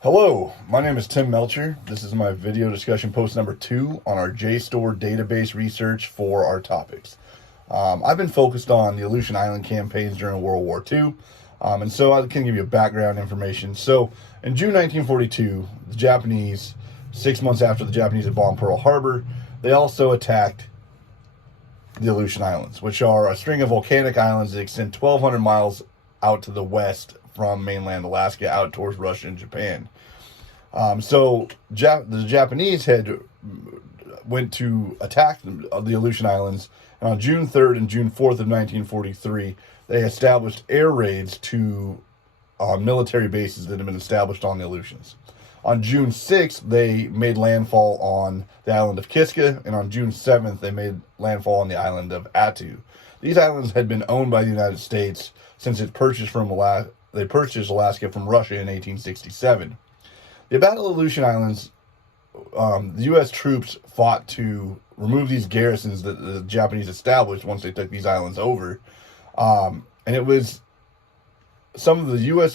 Hello, my name is Tim Melcher. This is my video discussion post number 2 on our JSTOR database research for our topics. I've been focused on the Aleutian Island campaigns during World War II, and so I can give you background information. So, in June 1942, the Japanese, 6 months after the Japanese had bombed Pearl Harbor, they also attacked the Aleutian Islands, which are a string of volcanic islands that extend 1,200 miles out to the west from mainland Alaska out towards Russia and Japan. The Japanese had went to attack the Aleutian Islands, and on June 3rd and June 4th of 1943, they established air raids to military bases that had been established on the Aleutians. On June 6th, they made landfall on the island of Kiska, and on June 7th, they made landfall on the island of Attu. These islands had been owned by the United States since it purchased they purchased Alaska from Russia in 1867. The Battle of Aleutian Islands, the U.S. troops fought to remove these garrisons that the Japanese established once they took these islands over, and it was some of the U.S.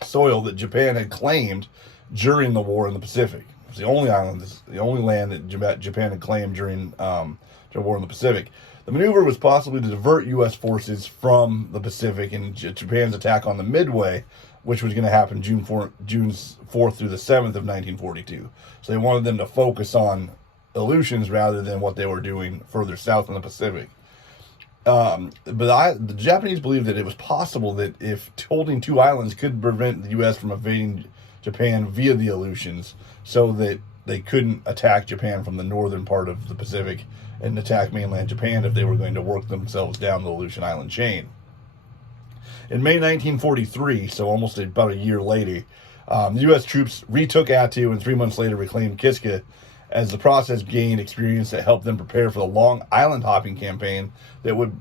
soil that Japan had claimed during the war in the Pacific. It was the only island, the only land that Japan had claimed during the war in the Pacific. The maneuver was possibly to divert U.S. forces from the Pacific and Japan's attack on the Midway, which was going to happen June 4th through the 7th of 1942. So they wanted them to focus on Aleutians rather than what they were doing further south in the Pacific. The Japanese believed that it was possible that if holding two islands could prevent the U.S. from invading Japan via the Aleutians, so that they couldn't attack Japan from the northern part of the Pacific and attack mainland Japan if they were going to work themselves down the Aleutian Island chain. In May 1943, so almost about a year later, the U.S. troops retook Attu and 3 months later reclaimed Kiska, as the process gained experience that helped them prepare for the long island hopping campaign that would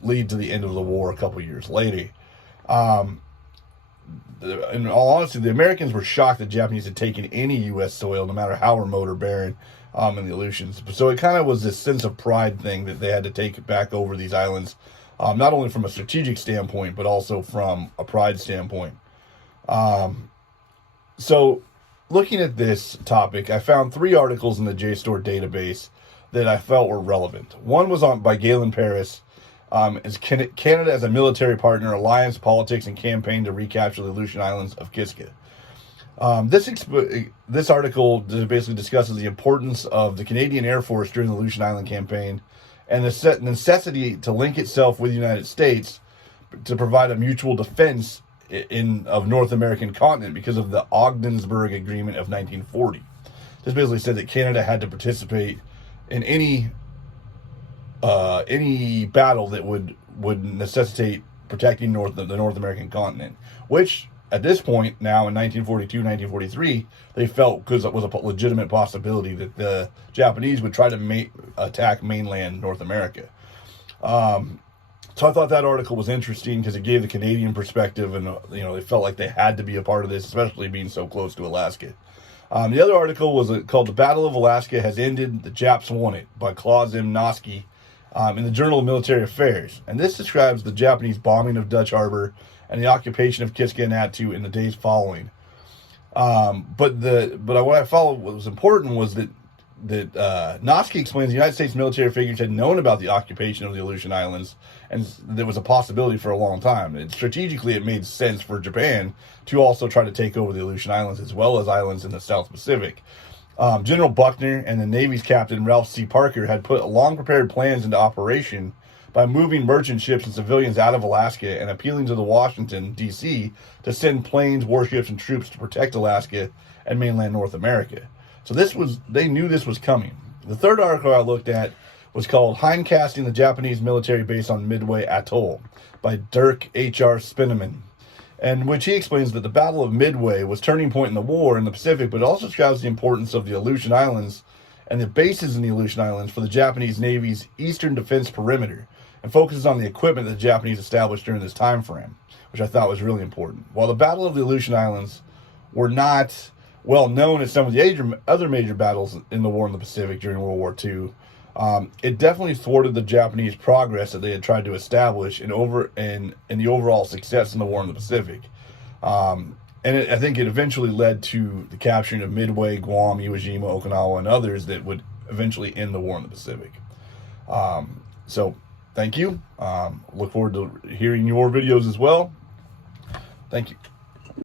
lead to the end of the war a couple years later. In all honesty, the Americans were shocked that Japanese had taken any U.S. soil, no matter how remote or barren, in the Aleutians. So it kind of was this sense of pride thing that they had to take back over these islands, not only from a strategic standpoint, but also from a pride standpoint. So looking at this topic, I found 3 articles in the JSTOR database that I felt were relevant. One was by Galen Paris, is Canada as a military partner, alliance, politics, and campaign to recapture the Aleutian Islands of Kiska. This article basically discusses the importance of the Canadian Air Force during the Aleutian Island campaign and the necessity to link itself with the United States to provide a mutual defense of North American continent because of the Ogdensburg Agreement of 1940. This basically said that Canada had to participate in any battle that would necessitate protecting the North American continent, which at this point now in 1942, 1943, they felt because it was a legitimate possibility that the Japanese would try to attack mainland North America. So I thought that article was interesting because it gave the Canadian perspective, and they felt like they had to be a part of this, especially being so close to Alaska. The other article was called "The Battle of Alaska Has Ended. The Japs Won It" by Claus M. Noski in the Journal of Military Affairs, and this describes the Japanese bombing of Dutch Harbor and the occupation of Kiska and Attu in the days following. What I followed, what was important was that Noski explains the United States military figures had known about the occupation of the Aleutian Islands, and there was a possibility for a long time. And strategically, it made sense for Japan to also try to take over the Aleutian Islands as well as islands in the South Pacific. General Buckner and the Navy's captain Ralph C. Parker had put long-prepared plans into operation by moving merchant ships and civilians out of Alaska and appealing to the Washington, D.C. to send planes, warships, and troops to protect Alaska and mainland North America. So they knew this was coming. The third article I looked at was called "Hindcasting the Japanese Military Base on Midway Atoll" by Dirk H.R. Spinneman, in which he explains that the Battle of Midway was a turning point in the war in the Pacific, but also describes the importance of the Aleutian Islands and the bases in the Aleutian Islands for the Japanese Navy's eastern defense perimeter, and focuses on the equipment that the Japanese established during this time frame, which I thought was really important. While the Battle of the Aleutian Islands were not well known as some of the other major battles in the war in the Pacific during World War II, it definitely thwarted the Japanese progress that they had tried to establish in the overall success in the war in the Pacific. I think it eventually led to the capturing of Midway, Guam, Iwo Jima, Okinawa, and others that would eventually end the war in the Pacific. So thank you. Look forward to hearing your videos as well. Thank you.